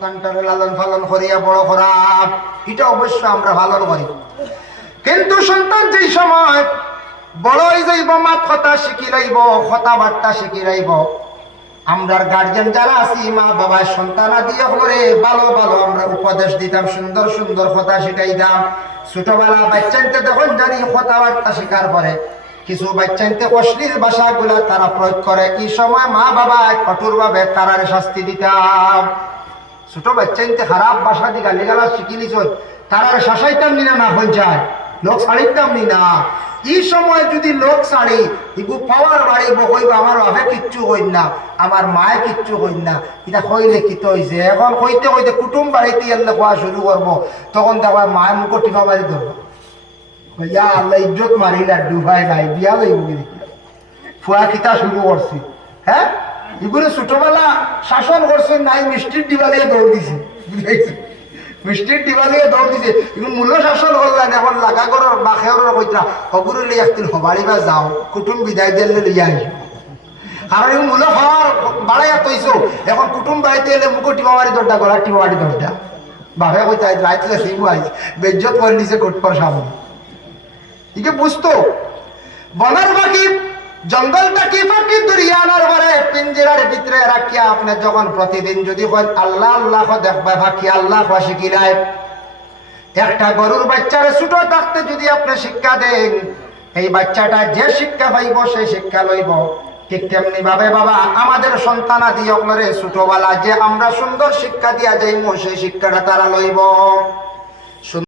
সন্তানটারে লালন পালন করিয়া বড় করা, এটা অবশ্য আমরা পালন করি। কিন্তু সন্তান যেই সময় বড় হয়ে যাইব, মাত কথা শিখি লাইব, কথাবার্তা শিখি লাইব, আমরার গার্জেন যারা আছি, মা বাবা সন্তান আদি করে ভালো ভালো আমরা উপদেশ দিতাম, সুন্দর সুন্দর কথা শিখাইতাম। ছোটবেলা বাচ্চাইতে তখন জানি কথাবার্তা শেখার পরে কিছু বাচ্চাইতে অশ্লীল ভাষাগুলা তারা প্রয়োগ করে, এই সময় মা বাবা কঠোর ভাবে তারারে শাস্তি দিতাম। ছোট বাচ্চাইতে খারাপ ভাষা দি গালিগালা শিখি নিছ, তারার শাসাইতাম নি না পঞ্চায়েত লোক ছাড়িতাম নি না। এই সময় যদি লোক ছাড়ি ইগু পাওয়ার বাড়িব, কইব আমার বাপে কিচ্ছু হইন না, আমার মায়ে কিচ্ছু হইন না, এটা কইলে কিত হয়েছে। এখন কইতে কইতে কুটুম বাড়িতে এলে কোয়া শুরু করবো, তখন দেখো মায়ের মুখ টিপা বাড়ি ধরবো, ইয়া আল্লাহ ইজ্জত মারিলা ডুবাই নাই বিয়া যাইব কি ফুয়া খিতা শুরু করছি। হ্যাঁ, এগুলো ছোটবেলা শাসন করছে নাই, মিষ্টির ডিবা দিয়ে দৌড় দিছে, বুঝাইছে মিষ্টির ডিবা দিয়ে দৌড় দিছে। এগুলো মূল্য শাসন করলেন, এখন লাগা করার বা খেয়ার কইতা হগুরে লিয়ে একদিন হবাড়ি বা যাও, কুটুম বিদায় দিলে লিয়ে আসবো। কারণ এই মূল্য হওয়ার বাড়াইয়া তৈছো, এখন কুটুম বাড়িতে এলে মুখো টিপা মারি দরটা, গলা টিপা মারি দরটা, বাপে কইতা রাইতলে সিবু আইস বেজ্জত করে নিছে কোটপর সামনে। একে বুঝতো বনের পাখি জঙ্গলটা কি পাখি দুরিয়ানার ঘরে পিঞ্জিরার ভিতরে রাখিয়া আপনি যখন প্রতিদিন যদি আল্লাহ আল্লাহ দেখবা পাখি আল্লাহ শিখি নাই। একটা গরুর বাচ্চার ছোট থাকতে যদি আপনি শিক্ষা দেন, এই বাচ্চাটা যে শিক্ষা পাইব সেই শিক্ষা লইব। ঠিক তেমনি ভাবে বাবা আমাদের সন্তানাদি আপনারে ছোটবেলা যে আমরা সুন্দর শিক্ষা দিয়া যাইব, সেই শিক্ষাটা তারা লইব।